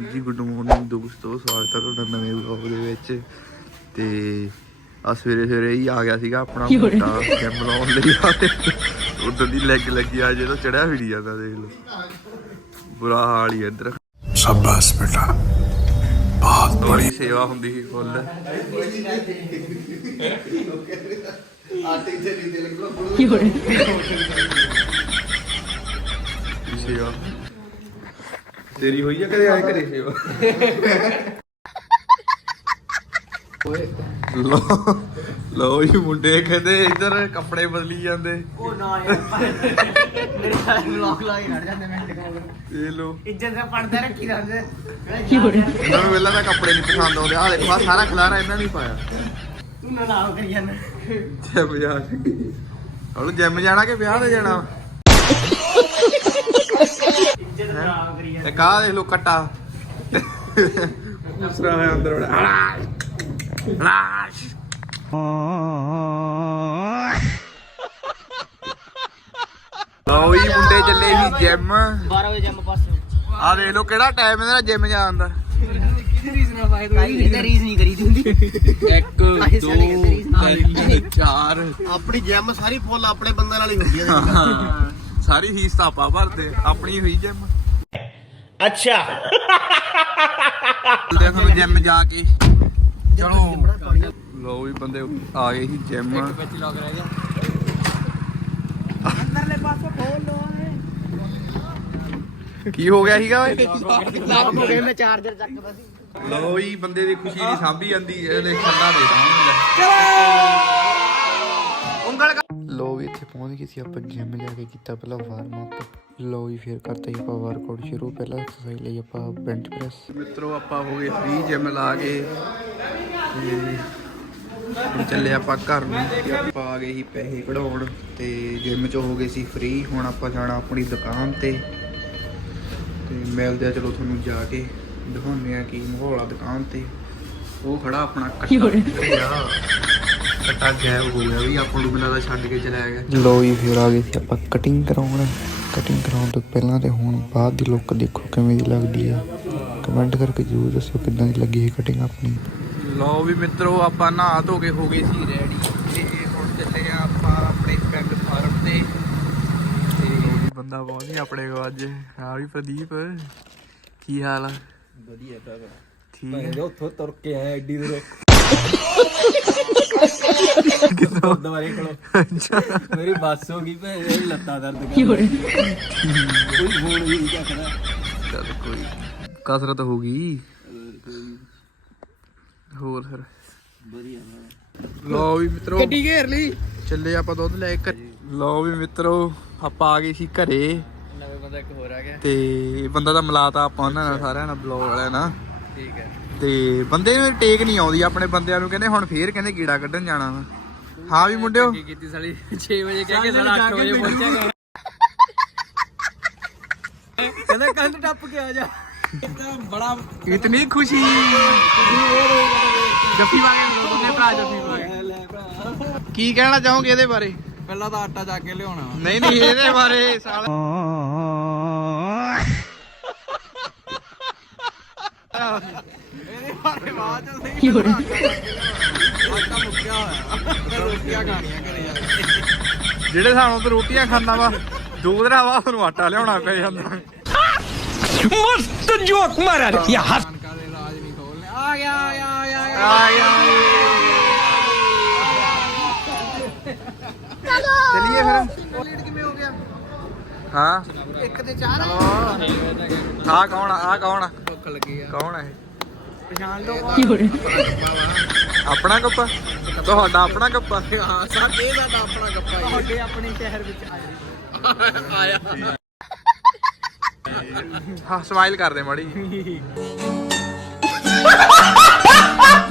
ਹਾਂਜੀ good morning ਦੋਸਤੋ ਸਵਾਗਤ ਹੈ ਤੁਹਾਡਾ ਨਵੇਂ ਵਲੌਗ ਦੇ ਵਿੱਚ। ਤੇ ਆ ਸਵੇਰੇ ਸਵੇਰੇ ਹੀ ਆ ਗਿਆ ਸੀਗਾ ਆਪਣਾ ਮੁੰਡਾ ਜਿਮ ਲਾਉਣ ਲਈ ਆ ਤੇ ਉਦੋਂ ਦੀ ਲੈਗ ਲੱਗੀ ਆ ਜਦੋਂ ਚੜਿਆ ਫਿਰੀ ਜਾਂਦਾ ਦੇਖ ਲਓ। ਬੁਰਾ ਹਾਲ ਹੀ ਇੱਧਰ। ਸ਼ਾਬਾਸ਼ ਬੇਟਾ। ਬਹੁਤ ਬੜੀ ਸੇਵਾ ਹੁੰਦੀ ਸੀ ਫੁੱਲ ਆਟੇ ਤੇ ਨਹੀਂ ਦੇ ਲੱਗਣਾ ਕੀ ਹੋਇਆ ਸੇਵਾ। ਤੇਰੀ ਹੋਈ ਆ ਕਦੇ ਆਏ ਘਰੇ? ਸੇਵਾ ਲੋ ਲੋ ਇਹ ਮੁੰਡੇ ਕਹਿੰਦੇ ਇੱਧਰ ਕੱਪੜੇ ਬਦਲੀ ਜਾਂਦੇ। ਉਹ ਨਾ ਯਾਰ ਮੇਰੇ ਸਾਰੇ ਬਲੌਗ ਲਾ ਕੇ ਖੜ ਜਾਂਦੇ ਕੋਲ ਇਹ ਲੋ। ਇੱਜ਼ਤ ਦਾ ਪਰਦਾ ਰੱਖੀ ਜਾਂਦੇ ਇਹਨਾਂ ਨੂੰ ਵੇਲਾ ਤਾਂ ਕੱਪੜੇ ਨਹੀਂ ਪਸੰਦ ਆਉਂਦੇ। ਆ ਦੇਖੋ ਆਹ ਸਾਰਾ ਖਲਾਰਾ ਇਹਨਾਂ ਨੇ ਹੀ ਪਾਇਆ। ਤੂੰ ਨਾ ਲਾਓ ਕਰੀ ਜਾਂਦਾ। ਜਿਮ ਜਾ ਹਲੋ ਜਿਮ ਜਾਣਾ ਕਿ ਵਿਆਹ ਤੇ ਜਾਣਾ? ਕਰੀ ਤੇ ਕਾਹ ਦੇਖ ਲੋ ਕੱਟਾ। ਦੂਸਰਾ ਹੈ ਅੰਦਰ ਬੜਾ ਲਾਸ਼ ਲਓ ਜੀ ਮੁੰਡੇ ਚੱਲੇ ਸੀ ਜਿਮ 12 ਵਜੇ ਜੰਮ ਪਾਸੇ ਆ ਦੇਖ ਲੋ ਕਿਹੜਾ ਟਾਈਮ ਇਹਦਾ ਜਿਮ ਜਾਣ ਦਾ। ਕਿਹਦੀ ਰੀਜ਼ ਨਾਲ ਫਾਇਦਾ ਹੋਈ ਇਹ ਰੀਜ਼ ਨਹੀਂ ਕਰੀ ਦਿੰਦੀ 1 2 3 4 ਆਪਣੀ ਜਿਮ ਸਾਰੀ ਫੁੱਲ ਆਪਣੇ ਬੰਦੇ ਨਾਲ ਹੀ ਹੁੰਦੀ ਹੈ। ਹਾਂ। ਸਾਰੀ ਫੀਸ ਤਾਂ ਆਪਾਂ ਭਰਦੇ ਆਪਣੀ ਹੋਈ ਜਿਮ ਅੱਛਾ। ਚੱਲਦੇ ਜਿਮ ਜਾ ਕੇ। ਚਲੋ। ਲੋ ਵੀ ਬੰਦੇ ਆ ਗਏ ਸੀ ਜਿਮ ਵਿੱਚ ਲੌਗ ਰਹਿ ਗਿਆ। ਅੰਦਰਲੇ ਪਾਸੇ ਖੋਲ ਲੋ ਕੀ ਹੋ ਗਿਆ ਸੀਗਾ ਓਏ? ਲਾਭ ਹੋ ਗਏ ਮੈਂ ਚਾਰਜਰ ਚੱਕਦਾ ਸੀ। ਲੋ ਜੀ ਬੰਦੇ ਦੀ ਖੁਸ਼ੀ ਦੀ ਸਾਂਭੀ ਜਾਂਦੀ ਇਹਦੇ ਠੰਡਾ ਦੇ ਦਾਂ ਇੱਥੇ ਪਹੁੰਚ ਗਏ ਸੀ ਆਪਾਂ ਜਿਮ ਜਾ ਕੇ ਕੀਤਾ ਪਹਿਲਾਂ ਵਾਰਮ ਅਪ ਲੋ ਜੀ ਫਿਰ ਕਰਤਾ ਜੀ ਆਪਾਂ ਵਰਕਆਊਟ ਸ਼ੁਰੂ ਪਹਿਲਾਂ ਐਕਸਰਸਾਈਜ਼ ਲਈ ਆਪਾਂ ਬੈਂਚ ਪ੍ਰੈਸ ਮਿੱਤਰੋ ਆਪਾਂ ਹੋ ਗਏ ਫ੍ਰੀ ਜਿਮ ਲਾ ਕੇ। ਤੇ ਚੱਲੇ ਆਪਾਂ ਘਰ ਨੂੰ। ਤੇ ਆਪਾਂ ਆ ਗਏ ਸੀ ਪੈਸੇ ਕਢਾਉਣ ਤੇ ਜਿਮ ਚ ਹੋ ਗਏ ਸੀ ਫ੍ਰੀ ਹੁਣ ਆਪਾਂ ਜਾਣਾ ਆਪਣੀ ਦੁਕਾਨ ਤੇ। ਤੇ ਮਿਲਦੇ ਆ ਚਲੋ ਤੁਹਾਨੂੰ ਜਾ ਕੇ ਦਿਖਾਉਂਦੇ ਆ ਕੀ ਮਾਹੌਲ ਆ ਦੁਕਾਨ ਤੇ। ਉਹ ਖੜਾ ਆਪਣਾ ਕੱਟਾ। ਕੱਟਾ ਗਾਇਬ ਹੋ ਗਿਆ ਵੀ ਆਪਾਂ ਨੂੰ ਬਿਨਾਂ ਦਾ ਛੱਡ ਕੇ ਚਲਾ ਗਿਆ। ਲੋ ਜੀ ਫਿਰ ਆ ਗਏ ਸੀ ਆਪਾਂ ਕਟਿੰਗ ਕਰਾਉਣ। ਕਟਿੰਗ ਕਰਾਉਣ ਤੋਂ ਪਹਿਲਾਂ ਤੇ ਹੁਣ ਬਾਅਦ ਦੀ ਲੁੱਕ ਦੇਖੋ ਕਿਵੇਂ ਦੀ ਲੱਗਦੀ ਆ। ਕਮੈਂਟ ਕਰਕੇ ਜ਼ਰੂਰ ਦੱਸਿਓ ਕਿੱਦਾਂ ਦੀ ਲੱਗੀ ਹੈ ਕਟਿੰਗ ਆਪਣੀ। ਲਓ ਵੀ ਮਿੱਤਰੋ ਆਪਾਂ ਨਹਾ ਧੋ ਕੇ ਹੋ ਗਏ ਸੀ ਰੈਡੀ ਤੇ ਹੁਣ ਚੱਲੇ ਆ ਆਪਾਂ ਆਪਣੇ ਪੈਗ ਫਾਰਮ ਤੇ। ਤੇ ਬੰਦਾ ਬਹੁਤ ਹੀ ਆਪਣੇ ਕੋ ਅੱਜ। ਹਾਂ ਵੀ ਪ੍ਰਦੀਪ ਕੀ ਹਾਲ ਆ? ਵਧੀਆ ਭਰਾ ਠੀਕ ਹੈ ਉੱਥੋਂ ਤੁਰ ਕੇ ਆਇਆ ਐਡੀ ਦੂਰ। ਕਿਦੋਂ ਦੁਬਾਰੇ ਕੋਲੋਂ ਮੇਰੀ ਬੱਸ ਹੋ ਗਈ ਭੈ ਇਹ ਲੱਤਾਂ ਦਰਦ ਕਰ ਕੀ ਹੋਇਆ ਕੋਈ ਫੋਨ ਵੀ ਨਹੀਂ ਚੱਕਦਾ ਚੱਲ ਕੋਈ ਕਸਰਤ ਹੋ ਗਈ ਹੋਰ ਫਿਰ ਵਧੀਆ ਲਓ ਵੀ ਮਿੱਤਰੋ ਗੱਡੀ ਘੇਰ ਲਈ ਚੱਲੇ ਆਪਾਂ ਦੁੱਧ ਲੈ ਕੇ ਘਰੇ। ਲਓ ਵੀ ਮਿੱਤਰੋ ਆਪਾਂ ਆ ਗਏ ਸੀ ਘਰੇ ਨਵੇਂ ਬੰਦਾ ਇੱਕ ਹੋਰ ਆ ਗਿਆ ਤੇ ਬੰਦਾ ਤਾਂ ਮਿਲਾਤਾ ਆਪਾਂ ਉਹਨਾਂ ਨਾਲ ਸਾਰਿਆਂ ਨਾਲ ਬਲੌਗ ਵਾਲਿਆਂ ਨਾਲ ਠੀਕ ਹੈ ਤੇ ਬੰਦੇ ਨੂੰ ਟੇਕ ਨਹੀਂ ਆਉਂਦੀ ਆਪਣੇ ਬੰਦਿਆਂ ਨੂੰ ਕਹਿੰਦੇ ਹੁਣ ਫੇਰ ਕਹਿੰਦੇ ਕੀੜਾ ਕੱਢਣ ਜਾਣਾ ਵਾ। ਹਾਂ ਵੀ ਮੁੰਡਿਓ। ਕੀ ਕੀਤੀ ਸਾਲੀ 6 ਵਜੇ ਕਹਿ ਕੇ ਸਾਲਾ 8 ਵਜੇ ਪਹੁੰਚਿਆ ਕਹਿੰਦਾ ਕੰਧ ਟੱਪ ਕੇ ਆ ਜਾ। ਤਾਂ ਬੜਾ ਇਤਨੀ ਖੁਸ਼ੀ। ਜੱਫੀ ਵਾਗੇ ਦੋਨੇ ਭਰਾ ਜੱਫੀ ਵਾਗੇ ਲੈ ਭਰਾ। ਕੀ ਕਹਿਣਾ ਚਾਹੋਗੇ ਇਹਦੇ ਬਾਰੇ? ਪਹਿਲਾਂ ਤਾਂ ਆਟਾ ਜਾ ਕੇ ਲਿਆਉਣਾ। ਨਹੀਂ ਨਹੀਂ ਇਹਦੇ ਬਾਰੇ ਸਾਲ ਬਾਰੇ ਬਾਅਦ ਚ ਸਹੀ ਆਟਾ ਮੁੱਕਿਆ ਹੋਇਆ। ਰੋਟੀਆਂ ਖਾਣੀਆਂ ਘਰੇ ਜਾ ਕੇ। ਜਿਹੜੇ ਸਾਨੂੰ ਤੇ ਰੋਟੀਆਂ ਖਾਂਦਾ ਵਾ ਦੋ ਦਿਨਾਂ ਬਾਅਦ ਉਹਨੂੰ ਆਟਾ ਲਿਆਉਣਾ ਪੈ ਜਾਂਦਾ। ਕਾਨਕਾ ਦੇ ਇਲਾਜ ਨਹੀਂ ਖੋਲਨੇ ਆ ਗਿਆ ਆ ਗਿਆ ਆ ਗਿਆ, ਆ ਗਿਆ। ਚਲਿਏ ਫਿਰ। ਲੀਡ ਕਿਵੇਂ ਹੋ ਗਿਆ? ਹਾਂ। ਇੱਕ ਤੇ ਚਾਰ ਆ ਕੌਣ ਆ? ਆਹ ਕੌਣ ਭੁੱਖ ਲੱਗੀ ਆ। ਕੌਣ ਇਹ? ਪਛਾਣ ਲਓ। ਆਪਣਾ ਕੱਪਾ ਤੁਹਾਡਾ ਆਪਣਾ ਕੱਪਾ ਹਾਂ ਸਾਡੇ ਇਹ ਸਾਡਾ ਆਪਣਾ ਗੱਪਾ ਹੀ ਤੁਹਾਡੇ ਆਪਣੇ ਸ਼ਹਿਰ ਵਿੱਚ ਆਇਆ। ਹਾਂ ਸਮਾਈਲ ਕਰਦੇ ਮਾੜੀ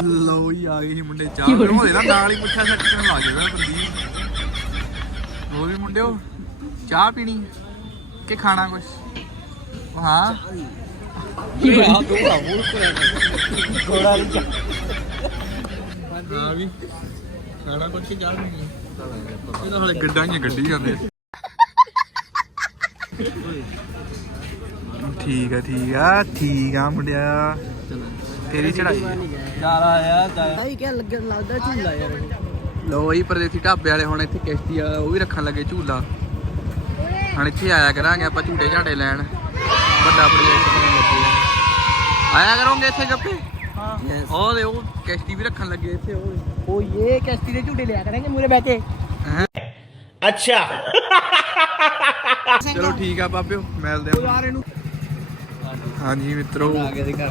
ਲੋ ਹੀ ਆ ਗਏ ਸੀ ਮੁੰਡੇ ਚਾਹ ਬਣਾਉਂਦੇ ਨਾ ਨਾਲ ਹੀ ਪੁੱਛਿਆ ਸੱਟ ਕਰਨ ਲੱਗ ਜਾਣਾ ਬੰਦੀ ਉਹ ਵੀ ਮੁੰਡਿਓ ਚਾਹ ਪੀਣੀ ਕਿ ਖਾਣਾ ਕੁਛ? ਹਾਂ। ਥੋੜਾ ਨਹੀਂ ਹਾਂ ਵੀ ਖਾਣਾ ਕੁਛ ਕਿ ਚਾਹ ਪੀਣੀ ਇਹ ਤਾਂ ਹਲੇ ਗੱਡਾਂ ਹੀ ਗੱਡੀ ਜਾਂਦੇ ਠੀਕ ਆ ਠੀਕ ਆ ਠੀਕ ਆ ਮੁੰਡਿਆ। ਤੇਰੀ ਚੜਾਈ ਚੱਲ ਆਇਆ ਚੱਲ ਭਾਈ ਕਿਆ ਲੱਗ ਲੱਗਦਾ ਝੂਲਾ ਯਾਰ। ਲੋ ਜੀ ਪਰਦੇਸੀ ਢਾਬੇ ਵਾਲੇ ਹੁਣ ਇੱਥੇ ਕਿਸ਼ਤੀ ਆ ਉਹ ਵੀ ਰੱਖਣ ਲੱਗੇ ਝੂਲਾ। ਹੁਣ ਇੱਥੇ ਆਇਆ ਕਰਾਂਗੇ ਆਪਾਂ ਝੂਟੇ ਝਾਟੇ ਲੈਣ। ਵੱਡਾ ਪ੍ਰੋਜੈਕਟ ਬਣਾਉਣ ਲੱਗੇ ਆ। ਆਇਆ ਕਰੋਗੇ ਇੱਥੇ ਗੱਪੇ ਹਾਂ। ਉਹ ਦੇ ਉਹ ਕਿਸ਼ਤੀ ਵੀ ਰੱਖਣ ਲੱਗੇ ਇੱਥੇ ਉਹ। ਉਹ ਇਹ ਕਿਸ਼ਤੀ ਦੇ ਝੂਟੇ ਲਿਆ ਕਰਾਂਗੇ ਮੂਰੇ ਬਹਿ ਕੇ। ਚਲੋ ਠੀਕ ਆ ਬਾਬਿਓ ਮਿਲਦੇ ਆ। ਯਾਰ ਇਹਨੂੰ ਹਾਂਜੀ ਮਿੱਤਰੋ। ਆ ਕੇ ਦੇ ਘਰ।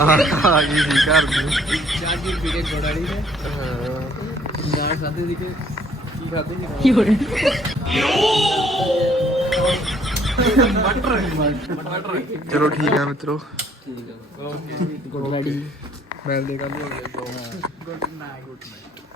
ਆ ਆ ਗਈ ਸੀ ਘਰ ਦੀ। ਚਾਰ ਜੀ ਵੀਰੇ ਗੋੜਾੜੀ ਨੇ। ਨਾਲ ਖਾਦੇ ਦੀ ਕਿ ਕੀ ਖਾਦੇ ਸੀ? ਚਲੋ ਠੀਕ ਆ ਮਿੱਤਰੋ। ਠੀਕ ਆ। ਗੁੱਡ ਰੈਡੀ ਮਿਲਦੇ ਕੱਲ ਨੂੰ ਅਗਲੇ vlog 'ਚ।